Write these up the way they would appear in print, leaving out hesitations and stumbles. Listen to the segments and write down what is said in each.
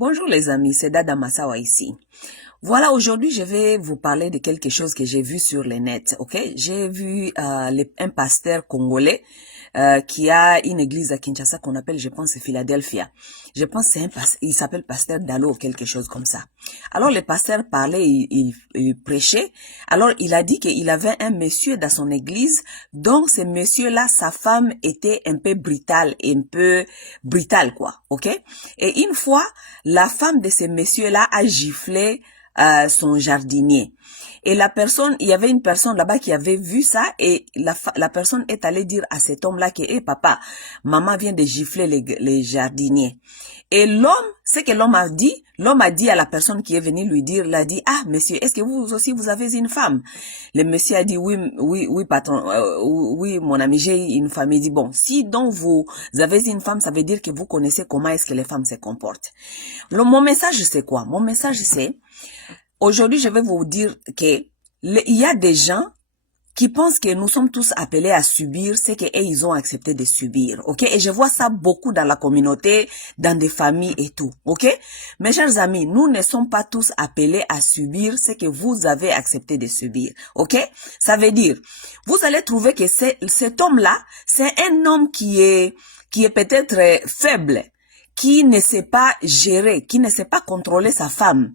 Bonjour les amis, c'est Dada Massawa ici. Voilà, aujourd'hui je vais vous parler de quelque chose que j'ai vu sur le net, ok? J'ai vu un pasteur congolais qui a une église à Kinshasa qu'on appelle, je pense, Philadelphia. Je pense que il s'appelle pasteur Dalo ou quelque chose comme ça. Alors le pasteur parlait, il prêchait. Alors il a dit qu'il avait un monsieur dans son église, donc ce monsieur-là, sa femme était un peu brutale quoi, ok? Et une fois, la femme de ce monsieur-là a giflé son jardinier. Et il y avait une personne là-bas qui avait vu ça et la personne est allée dire à cet homme-là que, hey, papa, maman vient de gifler les jardiniers. Et ce que l'homme a dit à la personne qui est venue lui dire, l'a dit, ah, monsieur, est-ce que vous aussi vous avez une femme? Le monsieur a dit, oui, patron, oui, mon ami, j'ai une femme. Il dit, bon, si donc vous avez une femme, ça veut dire que vous connaissez comment est-ce que les femmes se comportent. Mon message, c'est quoi? Mon message, c'est, aujourd'hui, je vais vous dire que il y a des gens qui pensent que nous sommes tous appelés à subir ce qu'ils ont accepté de subir, ok? Et je vois ça beaucoup dans la communauté, dans des familles et tout, ok? Mes chers amis, nous ne sommes pas tous appelés à subir ce que vous avez accepté de subir, ok? Ça veut dire, vous allez trouver que cet homme-là, c'est un homme qui est peut-être faible, qui ne sait pas gérer, qui ne sait pas contrôler sa femme.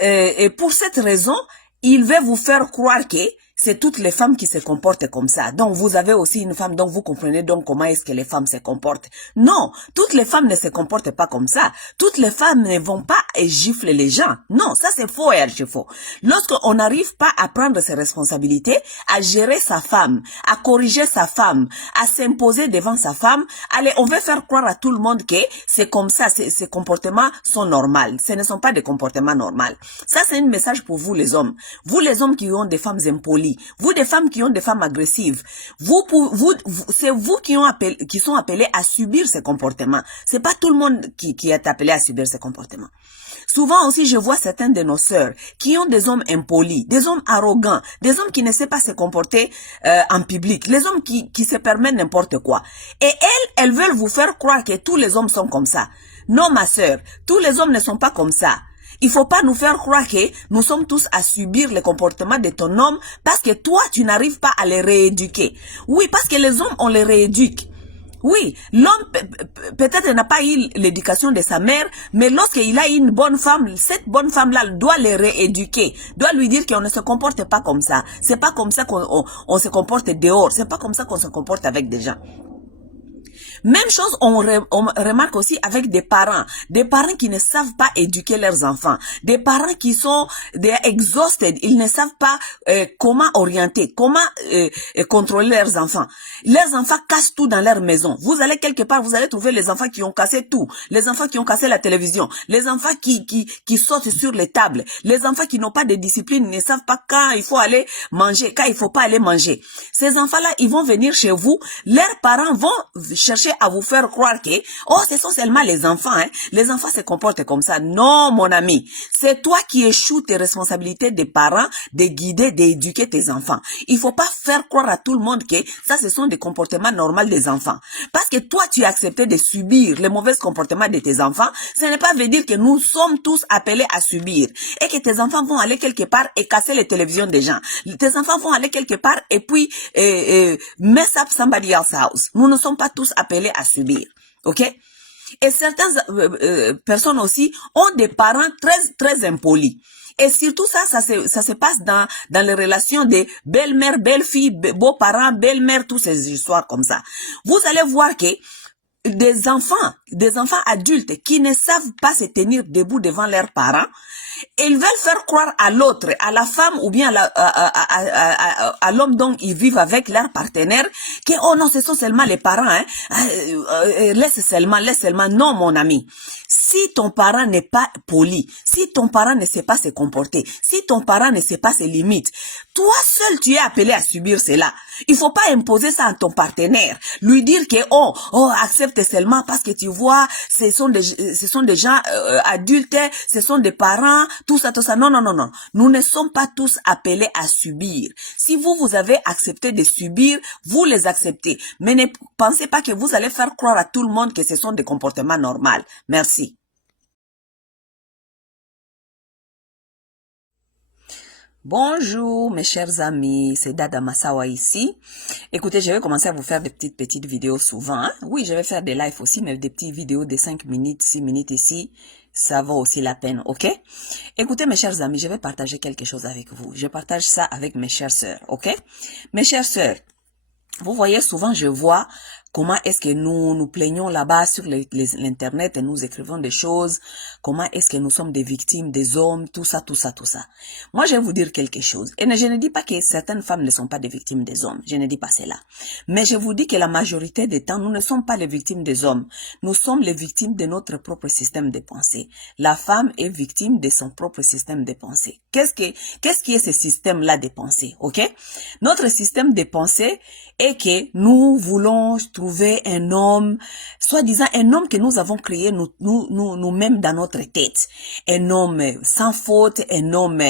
Et pour cette raison, il veut vous faire croire que c'est toutes les femmes qui se comportent comme ça. Donc, vous avez aussi une femme, donc vous comprenez donc comment est-ce que les femmes se comportent. Non, toutes les femmes ne se comportent pas comme ça. Toutes les femmes ne vont pas et gifler les gens. Non, ça c'est faux et archi-faux. Lorsqu'on n'arrive pas à prendre ses responsabilités, à gérer sa femme, à corriger sa femme, à s'imposer devant sa femme, allez, on veut faire croire à tout le monde que c'est comme ça, ces comportements sont normaux. Ce ne sont pas des comportements normaux. Ça, c'est un message pour vous les hommes. Vous les hommes qui ont des femmes impolies, vous des femmes qui ont des femmes agressives, c'est vous qui sont appelés à subir ces comportements. C'est pas tout le monde qui est appelé à subir ces comportements. Souvent aussi, je vois certaines de nos sœurs qui ont des hommes impolis, des hommes arrogants, des hommes qui ne savent pas se comporter en public, les hommes qui se permettent n'importe quoi. Et elles veulent vous faire croire que tous les hommes sont comme ça. Non, ma sœur, tous les hommes ne sont pas comme ça. Il faut pas nous faire croire que nous sommes tous à subir le comportement de ton homme parce que toi, tu n'arrives pas à les rééduquer. Oui, parce que les hommes, on les rééduque. Oui, l'homme peut-être n'a pas eu l'éducation de sa mère, mais lorsqu'il a une bonne femme, cette bonne femme-là doit les rééduquer, doit lui dire qu'on ne se comporte pas comme ça. C'est pas comme ça qu'on se comporte dehors, c'est pas comme ça qu'on se comporte avec des gens. Même chose, on remarque aussi avec des parents qui ne savent pas éduquer leurs enfants, des parents qui sont exhausted, ils ne savent pas comment orienter, comment contrôler leurs enfants. Leurs enfants cassent tout dans leur maison. Vous allez quelque part, vous allez trouver les enfants qui ont cassé tout, les enfants qui ont cassé la télévision, les enfants qui sautent sur les tables, les enfants qui n'ont pas de discipline, ne savent pas quand il faut aller manger, quand il faut pas aller manger. Ces enfants-là, ils vont venir chez vous, leurs parents vont chercher à vous faire croire que, oh, ce sont seulement les enfants, hein. Les enfants se comportent comme ça. Non, mon ami. C'est toi qui échoues tes responsabilités des parents, de guider, d'éduquer tes enfants. Il faut pas faire croire à tout le monde que ça, ce sont des comportements normaux des enfants. Parce que toi, tu as accepté de subir les mauvais comportements de tes enfants. Ce n'est pas veut dire que nous sommes tous appelés à subir. Et que tes enfants vont aller quelque part et casser les télévisions des gens. Tes enfants vont aller quelque part et puis mess up somebody else's house. Nous ne sommes pas tous appelés à subir, ok? Et certaines personnes aussi ont des parents très impolis. Et surtout ça se passe dans les relations de belle-mère, belle-fille, beaux-parents, belle-mère, toutes ces histoires comme ça. Vous allez voir que des enfants adultes qui ne savent pas se tenir debout devant leurs parents, ils veulent faire croire à l'autre, à la femme ou bien à l'homme dont ils vivent avec leur partenaire, que oh non, ce sont seulement les parents, hein. Laisse seulement. Non, mon ami. Si ton parent n'est pas poli, si ton parent ne sait pas se comporter, si ton parent ne sait pas ses limites, toi seul tu es appelé à subir cela. Il faut pas imposer ça à ton partenaire, lui dire que oh accepte seulement parce que tu vois, ce sont des gens adultes, ce sont des parents, tout ça. Non. Nous ne sommes pas tous appelés à subir. Si vous avez accepté de subir, vous les acceptez. Mais ne pensez pas que vous allez faire croire à tout le monde que ce sont des comportements normaux. Merci. Bonjour mes chers amis, c'est Dada Massawa ici. Écoutez, je vais commencer à vous faire des petites vidéos souvent. Hein? Oui, je vais faire des lives aussi, mais des petites vidéos de 5 minutes, 6 minutes ici, ça vaut aussi la peine, ok? Écoutez mes chers amis, je vais partager quelque chose avec vous. Je partage ça avec mes chères sœurs, ok? Mes chères sœurs, vous voyez, souvent je vois comment est-ce que nous plaignons là-bas sur l'internet et nous écrivons des choses, comment est-ce que nous sommes des victimes des hommes, tout ça. Moi, je vais vous dire quelque chose. Et je ne dis pas que certaines femmes ne sont pas des victimes des hommes. Je ne dis pas cela. Mais je vous dis que la majorité des temps, nous ne sommes pas les victimes des hommes. Nous sommes les victimes de notre propre système de pensée. La femme est victime de son propre système de pensée. Qu'est-ce qui est ce système-là de pensée, ok? Notre système de pensée est que nous voulons trouver un homme, soi-disant un homme que nous avons créé nous-mêmes dans notre tête. Un homme sans faute, un homme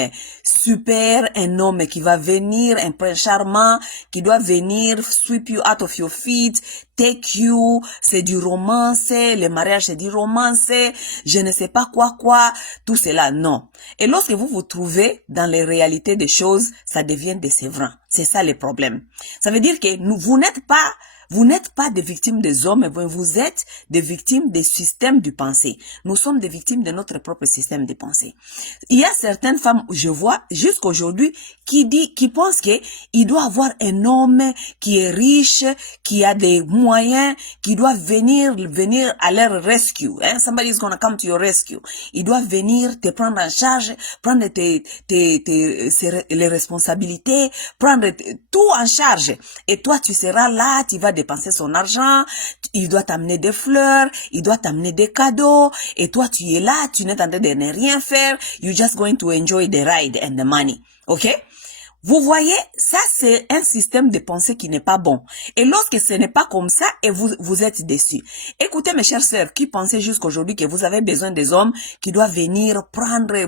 super, un homme qui va venir, un prince charmant, qui doit venir sweep you out of your feet, take you, c'est du romance, le mariage c'est du romance, je ne sais pas quoi, tout cela, non. Et lorsque vous vous trouvez dans les réalités des choses, ça devient décevant. C'est ça le problème. Ça veut dire que vous n'êtes pas des victimes des hommes, mais vous êtes des victimes des systèmes du pensée. Nous sommes des victimes de notre propre système de pensée. Il y a certaines femmes, je vois, jusqu'aujourd'hui, qui pensent que il doit avoir un homme qui est riche, qui a des moyens, qui doit venir à leur rescue. Hein? Somebody is gonna come to your rescue. Il doit venir te prendre en charge, prendre les responsabilités, prendre tout en charge. Et toi, tu seras là, tu vas dépenser son argent, il doit t'amener des fleurs, il doit t'amener des cadeaux, et toi tu es là, tu n'es en train de ne rien faire, you're just going to enjoy the ride and the money, ok? Vous voyez, ça c'est un système de pensée qui n'est pas bon. Et lorsque ce n'est pas comme ça, et vous êtes déçus. Écoutez mes chères sœurs, qui pensaient jusqu'aujourd'hui que vous avez besoin des hommes qui doivent venir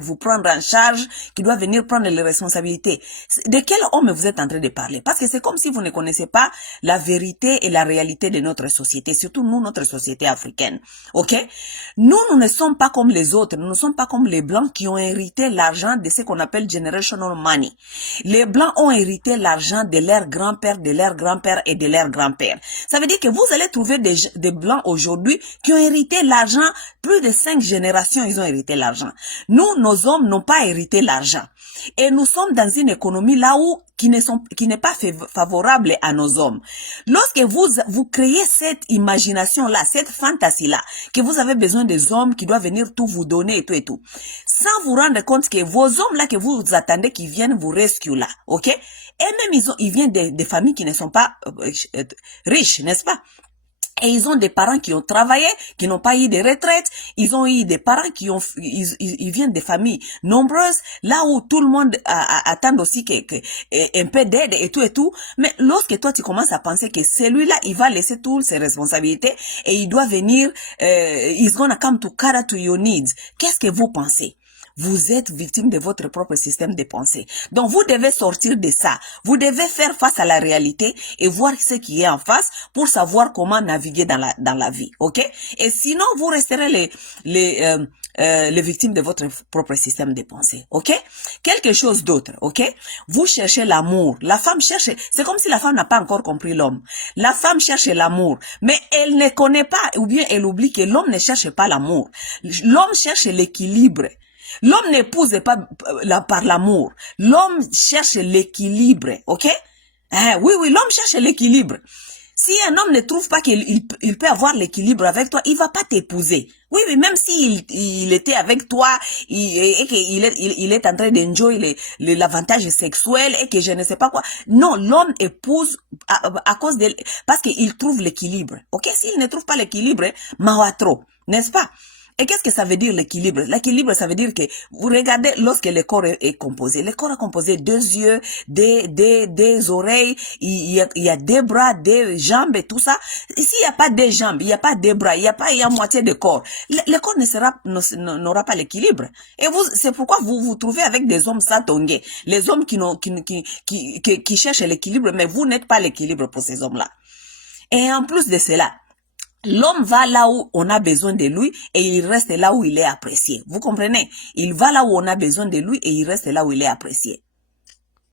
vous prendre en charge, qui doivent venir prendre les responsabilités. De quel homme vous êtes en train de parler? Parce que c'est comme si vous ne connaissez pas la vérité et la réalité de notre société, surtout nous, notre société africaine. Ok? Nous ne sommes pas comme les autres, nous ne sommes pas comme les blancs qui ont hérité l'argent de ce qu'on appelle generational money. Les blancs ont hérité l'argent de leur grand-père, de leur grand-père et de leur grand-père. Ça veut dire que vous allez trouver des blancs aujourd'hui qui ont hérité l'argent, plus de 5 générations, ils ont hérité l'argent. Nous, nos hommes n'ont pas hérité l'argent. Et nous sommes dans une économie là où qui n'est pas favorable à nos hommes. Lorsque vous créez cette imagination-là, cette fantasie-là, que vous avez besoin des hommes qui doivent venir tout vous donner et tout, sans vous rendre compte que vos hommes-là que vous attendez qui viennent vous rescue là, ok? Et même ils viennent des familles qui ne sont pas riches, n'est-ce pas? Et ils ont des parents qui ont travaillé, qui n'ont pas eu de retraite. Ils ont eu des parents ils viennent des familles nombreuses, là où tout le monde attend aussi un peu d'aide et tout. Mais lorsque toi, tu commences à penser que celui-là, il va laisser toutes ses responsabilités et il doit venir, he's gonna come to cater to your needs. Qu'est-ce que vous pensez? Vous êtes victime de votre propre système de pensée. Donc, vous devez sortir de ça. Vous devez faire face à la réalité et voir ce qui est en face pour savoir comment naviguer dans la vie. Ok? Et sinon, vous resterez les victimes de votre propre système de pensée. Ok? Quelque chose d'autre. Ok? Vous cherchez l'amour. La femme cherche, c'est comme si la femme n'a pas encore compris l'homme. La femme cherche l'amour, mais elle ne connaît pas, ou bien elle oublie que l'homme ne cherche pas l'amour. L'homme cherche l'équilibre. L'homme n'épouse pas par l'amour. L'homme cherche l'équilibre, ok? Oui, l'homme cherche l'équilibre. Si un homme ne trouve pas qu'il peut avoir l'équilibre avec toi, il va pas t'épouser. Oui, même s'il était avec toi et qu'il est en train d'enjoy l'avantage sexuel et que je ne sais pas quoi. Non, l'homme épouse à cause parce qu'il trouve l'équilibre. Ok? S'il ne trouve pas l'équilibre, trop, n'est-ce pas? Et qu'est-ce que ça veut dire l'équilibre? L'équilibre, ça veut dire que vous regardez lorsque le corps est composé. Le corps est composé de 2 yeux, des oreilles, il y a des bras, des jambes et tout ça. S'il n'y a pas des jambes, il n'y a pas des bras, il y a moitié de corps. Le corps n'aura pas l'équilibre. Et c'est pourquoi vous trouvez avec des hommes satongés. Les hommes qui cherchent l'équilibre, mais vous n'êtes pas l'équilibre pour ces hommes-là. Et en plus de cela, l'homme va là où on a besoin de lui et il reste là où il est apprécié. Vous comprenez? Il va là où on a besoin de lui et il reste là où il est apprécié.